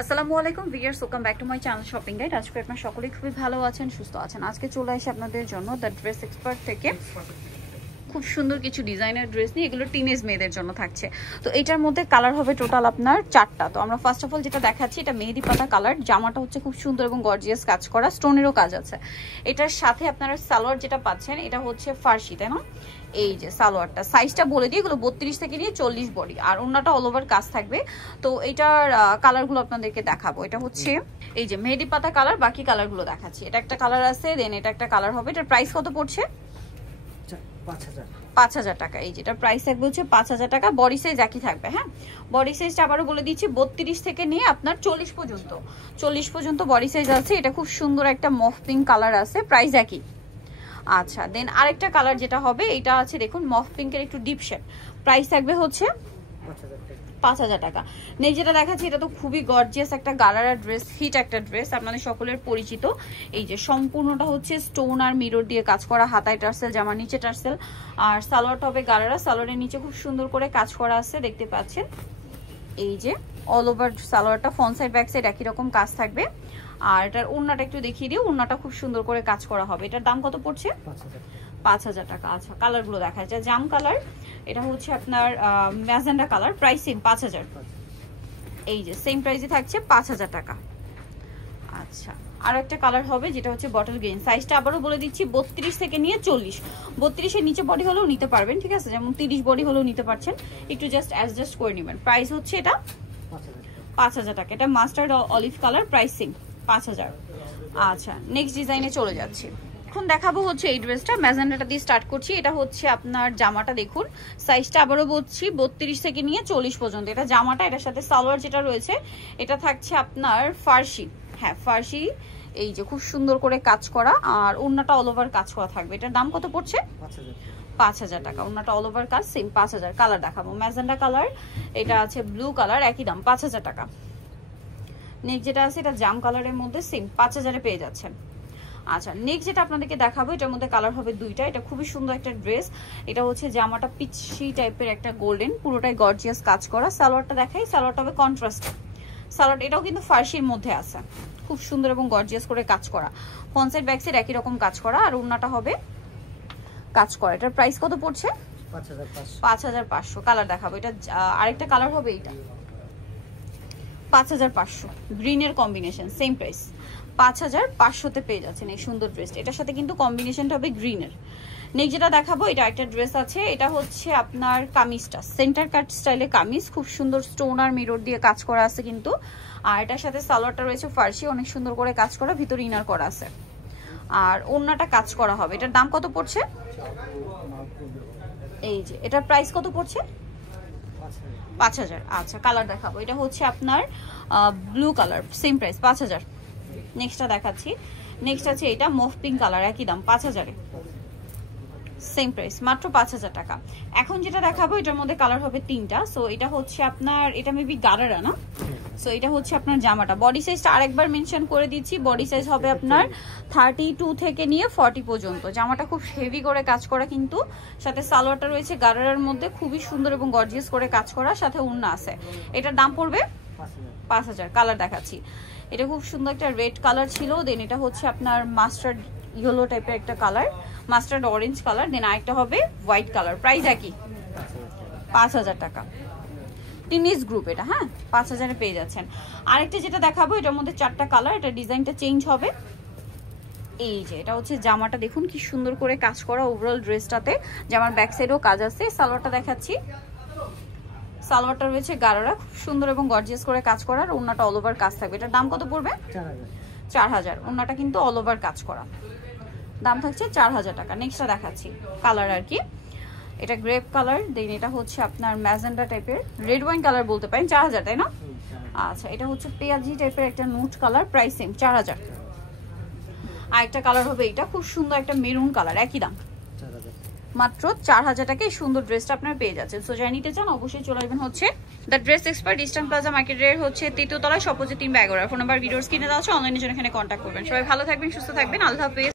আসসালামু আলাইকুম viewers, welcome back to my channel shopping guide. আজকে আপনারা সকলেই খুবই ভালো আছেন, সুস্থ আছেন। আজকে চলে আসি আপনাদের জন্য দ্য ড্রেস এক্সপার্ট থেকে খুব সুন্দর কিছু ডিজাইনার ড্রেস নিয়ে। এগুলো টিনেজ মেয়েদের জন্য থাকছে। তো এটার মধ্যে কালার হবে টোটাল আপনার 4টা। তো আমরা ফার্স্ট অফ অল যেটা দেখাচ্ছি, এটা মেহেদি পাতা কালার। জামাটা হচ্ছে খুব সুন্দর এবং গর্জিয়াস কাজ করা, স্টোনেরও কাজ আছে। এটার সাথে আপনারা সালোয়ার যেটা পাচ্ছেন এটা হচ্ছে ফার্সি, তাই না? এই যে সালোয়ারটা সাইজটা বলে দিই, এগুলো 32 থেকে নিয়ে 40 বডি, আর ওন্নাটা অল ওভার কাজ থাকবে। তো এটার কালারগুলো আপনাদেরকে দেখাবো। এটা হচ্ছে এই যে মেহেদি পাতা কালার, বাকি কালারগুলো দেখাচ্ছি। এটা একটা কালার আছে, দেন এটা একটা কালার হবে। এটার প্রাইস কত পড়ছে? 5000 টাকা। এই যেটা প্রাইস থাকবে হচ্ছে 5000 টাকা। বডি সাইজ একই থাকবে। হ্যাঁ, বডি সাইজটা আবারও বলে দিচ্ছি, 32 থেকে নিয়ে আপনার 40 পর্যন্ত বডি সাইজ আছে। এটা খুব সুন্দর একটা মফ পিঙ্ক কালার আছে, প্রাইস একই। আচ্ছা, দেন আরেকটা কালার যেটা হবে এটা আছে, দেখুন মফ পিঙ্কের একটু ডিপ শেড, প্রাইস থাকবে হচ্ছে 5000 টাকা। নেক্সট যেটা দেখাচ্ছি, এটা তো খুবই গর্জিয়াস একটা গারারা ড্রেস, হিট একটা ড্রেস, আপনাদের সকলের পরিচিত। এই যে সম্পূর্ণটা হচ্ছে স্টোন আর মিরর দিয়ে কাজ করা, হাতায় টার্সেল, জামার নিচে টার্সেল, আর সালোয়ারটা হবে গারারা। সালোয়ারের নিচে খুব সুন্দর করে কাজ করা আছে, দেখতে পাচ্ছেন। এই যে অল ওভার সালোয়ারটা ফ্রন্ট সাইড ব্যাক সাইড একই রকম কাজ থাকবে। আর এটার ওড়নাটা একটু দেখিয়ে দিই, ওড়নাটা খুব সুন্দর করে কাজ করা হবে। এটার দাম কত পড়ছে? 5000 টাকা। আচ্ছা, কালারগুলো দেখা যায়। জাম কালার, এটা হচ্ছে আপনার ম্যাজেন্ডা কালার, প্রাইস সেম 5000। এই যে সেম প্রাইসে থাকছে 5000 টাকা। আচ্ছা, আর একটা কালার হবে যেটা হচ্ছে বটল গ্রিন। সাইজটা আবারও বলে দিচ্ছি, 32 থেকে নিয়ে 40। 32-এর নিচে বডি হলেও নিতে পারবেন, ঠিক আছে? যেমন 30 বডি হলেও নিতে পারছেন, একটু জাস্ট অ্যাডজাস্ট করে নেবেন। প্রাইস হচ্ছে এটা 5000 টাকা। এটা মাস্টার্ড অলিভ কালার, প্রাইসিং 5000। আচ্ছা, নেক্সট ডিজাইনে চলে যাচ্ছি। এখন দেখাবো হচ্ছে এই ড্রেসটা, ম্যাজেন্ডাটা দিয়ে স্টার্ট করছি। এটা হচ্ছে আপনার জামাটা, দেখুন সাইজটা আবারও বলছি 32 থেকে নিয়ে 40 পর্যন্ত। এটা জামাটা, এটার সাথে সালোয়ার যেটা রয়েছে এটা থাকছে আপনার ফার্সি। হ্যাঁ, ফার্সি। এই যে খুব সুন্দর করে কাজ করা, আর ওড়নাটা অল ওভার কাজ করা থাকবে। এটার দাম কত পড়ছে? 5000 টাকা। ওড়নাটা অল ওভার কাজ, সেম 5000। কালার দেখাবো, ম্যাজেন্ডা কালার, এটা আছে ব্লু কালার, একই দাম 5000 টাকা। নেক্সট যেটা আছে এটা জাম কালারের মধ্যে, সেম 5000-এ পেয়ে যাচ্ছেন। আচ্ছা, নেক্সট যেটা আপনাদেরকে দেখাবো, এটার মধ্যে কালার হবে 2টা। এটা খুবই সুন্দর একটা ড্রেস। এটা হচ্ছে জামাটা পিচি টাইপের একটা গোল্ডেন, পুরোটাই গর্জিয়াস কাজ করা। সালোয়ারটা দেখাই, সালোয়ারটা হবে কন্ট্রাস্ট সালোয়ার। এটাও কিন্তু ফার্সির মধ্যে আছে, খুব সুন্দর এবং গর্জিয়াস করে কাজ করা। ফ্রন্ট সাইড ব্যাক সাইড একই রকম কাজ করা, আর ওড়নাটা হবে কাজ করা। এটার প্রাইস কত পড়ছে? 5500। কালার দেখাবো, এটা আরেকটা কালার হবে, এইটা 5500। গ্রিনের কম্বিনেশন, সেম প্রাইস 5500-তে পেয়ে যাচ্ছেন এই সুন্দর ড্রেস। এটার সাথে কিন্তু কম্বিনেশনটা হবে গ্রিনের। নেক্সট যেটা দেখাবো, এটা একটা ড্রেস আছে। এটা হচ্ছে আপনার কামিজটা সেন্টার কাট স্টাইলে কামিজ, খুব সুন্দর স্টোন আর মিরর দিয়ে কাজ করা আছে কিন্তু। আর এটার সাথে সালোয়ারটা রয়েছে ফার্সি, অনেক সুন্দর করে কাজ করা, ভিতরে ইনার করা আছে, আর ওড়নাটা কাজ করা হবে। এটার দাম কত পড়ছে? এই যে এটার প্রাইস কত পড়ছে? 5000। আচ্ছা, কালার দেখাবো, এটা হচ্ছে আপনার ব্লু কালার, সেম প্রাইস 5000। নেক্সটটা দেখাচ্ছি। নেক্সট আছে এটা মফ পিঙ্ক কালার, একই দাম 5000-এ, সেম প্রাইস, মাত্র 5000 টাকা। এখন যেটা দেখাবো, এটার মধ্যে কালার হবে 3টা। সো এটা হচ্ছে আপনার, এটা মেবি গারারা না? সো এটা হচ্ছে আপনার জামাটা। বডি সাইজটা আরেকবার মেনশন করে দিচ্ছি, বডি সাইজ হবে আপনার 32 থেকে নিয়ে 40 পর্যন্ত। জামাটা খুব হেভি করে কাজ করা কিন্তু, সাথে সালোয়ারটা রয়েছে গারারার মধ্যে, খুবই সুন্দর এবং গর্জিয়াস করে কাজ করা, সাথে ওড়না আছে। এটার দাম পড়বে 5000। কালার দেখাচ্ছি, এটা খুব সুন্দর একটা রেড কালার ছিল, দেন এটা হচ্ছে আপনার মাস্টার্ড ইয়েলো টাইপের একটা কালার, মাস্টার্ড অরেঞ্জ কালার, দেন আরেকটা হবে হোয়াইট কালার। প্রাইস একই, 5000 টাকা। টিনিস গ্রুপ এটা, হ্যাঁ 5000-এ পেয়ে যাচ্ছেন। আরেকটা যেটা দেখাবো, এটার মধ্যে 4টা কালার, এটা ডিজাইনটা চেঞ্জ হবে। এই যে এটা হচ্ছে জামাটা, দেখুন কি সুন্দর করে কাজ করা ওভারঅল ড্রেসটাতে। জামার ব্যাক সাইডেও কাজ আছে। সালোয়ারটা দেখাচ্ছি, সালোয়ারটা রয়েছে গারারা, খুব সুন্দর এবং গর্জিয়াস করে কাজ করা, আর ওড়নাটা অল ওভার কাজ থাকবে। এটার দাম কত পড়বে? 4000। ওড়নাটা কিন্তু অল ওভার কাজ করা, দাম থাকছে 4000 টাকা। নেক্সটটা দেখাচ্ছি কালার আর কি, এটা গ্রেপ কালার, দেন এটা হচ্ছে আপনার ম্যাজেন্ডা টাইপের, রেড ওয়াইন কালার বলতে পারেন, 4000, তাই না? আচ্ছা, এটা হচ্ছে পেঁয়াজি টাইপের একটা নুট কালার, প্রাইস সেম 4000। আর একটা কালার হবে এটা, খুব সুন্দর একটা মেরুন কালার, একই দাম, মাত্র 4000 টাকা। এই সুন্দর ড্রেসটা আপনারা পেয়ে যাচ্ছেন। সো যারা নিতে চান অবশ্যই চলে আসবেন হচ্ছে the dress expert, eastern plaza মার্কেটের হচ্ছে 3য় তলায়, সপোজে 3 ব্যাগোরা। ফোন নাম্বার ভিডিওর স্ক্রিনে দেওয়া আছে, অনলাইনের জন্য এখানে কন্ট্যাক্ট করবেন। সবাই ভালো থাকবেন, সুস্থ থাকবেন, আল্লাহ হাফেজ।